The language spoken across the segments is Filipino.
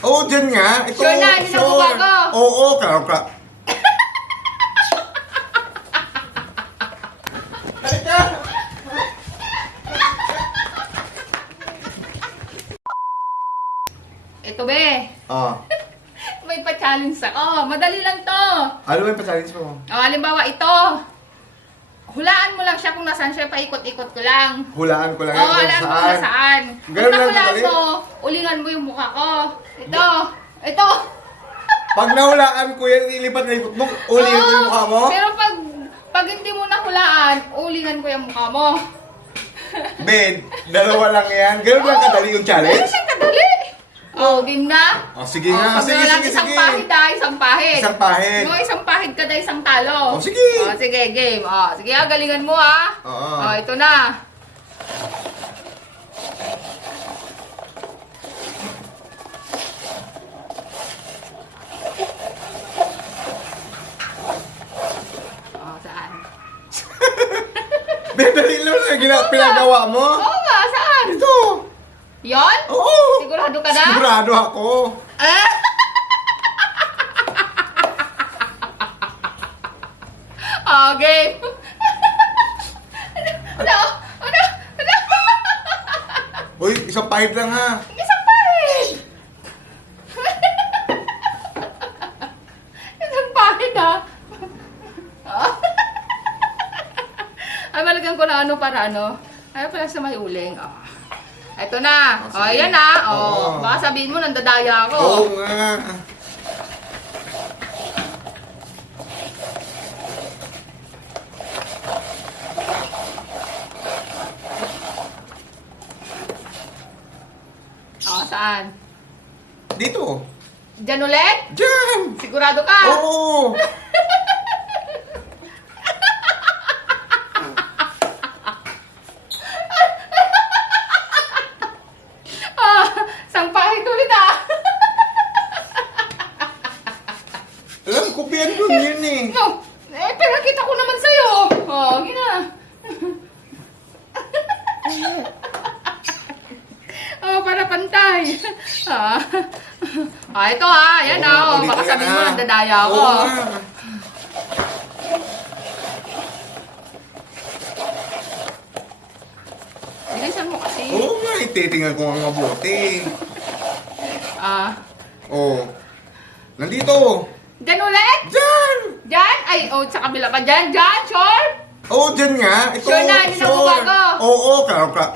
Oo, dyan nga. Ito, Sure na, hindi na bumago. Oo, klaro ka. Halika! Ito be, Oh. may pa-challenge ako. Madali lang to. Ano ba yung pa-challenge mo? Halimbawa ito. Hulaan mo lang siya kung nasaan siya, paikot-ikot ko lang. Hulaan ko lang Oo, yan kung hulaan mo kung nasaan. Ganun Kung lang nahulaan kadali? mo, ulingan mo yung mukha ko. Ito. Pag nahulaan ko yan, ilipat-lipat mo, ulihin ko yung mukha mo? Pero pag hindi mo nahulaan, ulingan ko yung mukha mo. Ben, dalawa lang yan. Ganun lang kadali yung Ganun challenge? siya kadali. Oh, game na? Oh, sige nga. Pag Sige, wala sige, isang sige. pahid isang pahid. Isang pahid. No, isang pahid kada isang talo. Oh, sige. Oh, sige, game. Oh, sige, galingan mo ha. Oo. Oh, ito na. Oh, saan? Ben, dali lang na pinagawa mo. Oo nga, saan? Ito. Yon? Oo. Sigurado ka na? Sigurado ako. Ah! Oh, game. Ano? Ano? Ano? Uy, isang pahid lang ha. Isang pahid! Isang pahid ha? Ay, malagyan ko na ano para ano. Ay, pala sa may uling. Oh. Ito na. Oh, Oh, sige. ayan na. Oh, Oo. baka sabihin mo, nandadaya ako. Oo nga. Oh, saan? Dito. Diyan ulit? Diyan. Sigurado ka? Oo. Ah, isang pahid ulit ah. Alam ko, Ben, dun yun eh. No, pero kita ko naman sa'yo. Oh, gina. Oh, para pantay. Ah. Ito Ayan Oo, oh. ulit Baka yan, sabihin mo, ha? nandadaya ako. Oo nga. Bilisan mo kasi. Oo nga, ititingnan ko ang mabuti. Ah. Oo. Nandito. Diyan ulit? Diyan. Diyan? Ay, oh, sa kabila pa dyan? Diyan, sure? Oo, dyan nga. Ito, Sure na, hindi na bumago. Oo, klaro ka.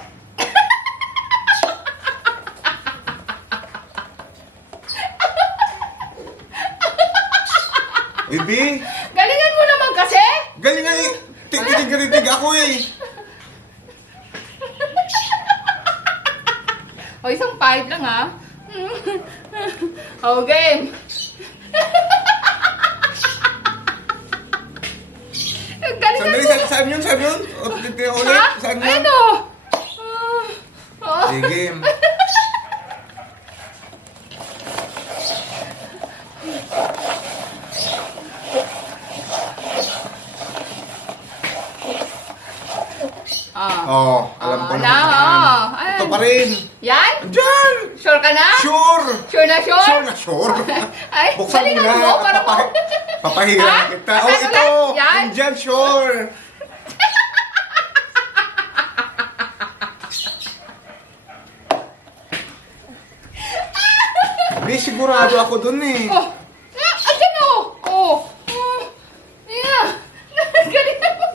Baby, Galingan mo naman kasi. galing nga eh. Titig ako eh. Oh, isang pahid lang ha. Oh, game. Galingan Sandali, mo. saan yun? Saan yun? O, titignan ulit? Ha? Saan yun? Ayun oh. Oh. Sige. Ah. Oo, alam ko Wala, naman. oh. Ayan. Ito pa rin. Yan? Diyan! Sure ka na? Sure! Sure na sure? Sure na sure. Ay, Buksan mo galingan na. mo para mo. Papahiran Ha? kita. Asan Oh, ito! ulit? Yan? Andyan, sure! Di, sigurado ako dun eh. Oh. Ayan oh. Oh. Yeah. Galingan mo.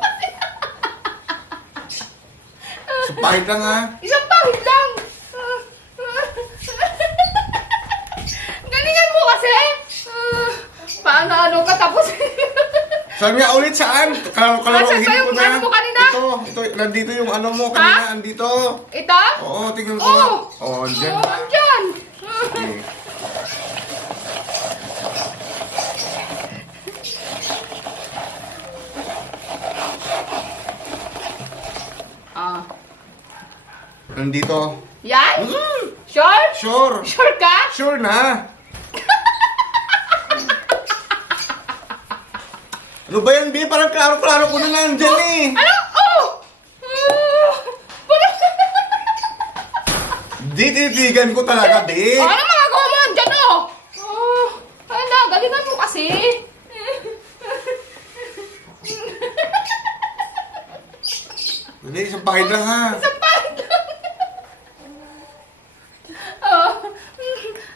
So, pahit lang ha. Isang pahit lang. Galingan mo kasi. Paano ano ka tapos? Saan nga ulit? Saan? Asan ba yung ano mo kanina? Ito, nandito yung ano mo kanina. Andito. Ito? Oo, tingnan ko. Oh. Oo, andyan. Oh, andyan. Okay. Ah. Nandito. Yan? Mm, Sure? sure. Sure ka? Sure na. Ano ba yan, B? Parang klaro-klaro ko na nandyan eh. Ano? Oh! Di titigan ko talaga, B. Ano magagawa mo? Andyan oh! pahid lang ha. Isang pahit lang. Oh.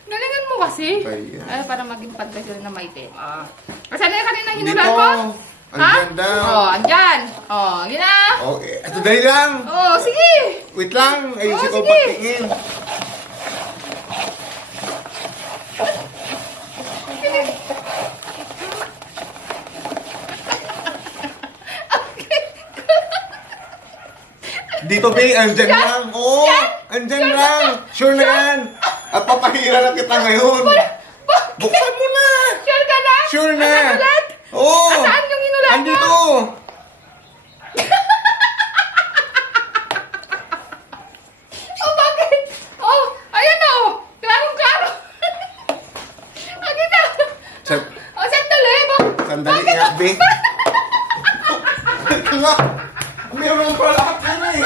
Galingan mo kasi. Ayan. Ay, para maging pantay sila na maitim. Ah. Kasi ano yung kanina Dito. hinulan ko? Andyan daw. Oh, andyan. Oh, yun na. Okay. Ito dali lang. Oh, sige. Wait lang. Ayusin ko sige. pagtingin. Dito, Bing. Andyan lang. Oo. Andyan lang. Sure na yan. At papahira lang kita ngayon. Buksan mo na. Sure ka na? Sure na. Asan ulit? Oo. Saan yung inulan mo? Andito. Oh, bakit? Oh, ayan oh. Klarong-klaro. Agad na. Sa- Oh, sandali. Sandali nga, Bing. Meron pala ako na eh.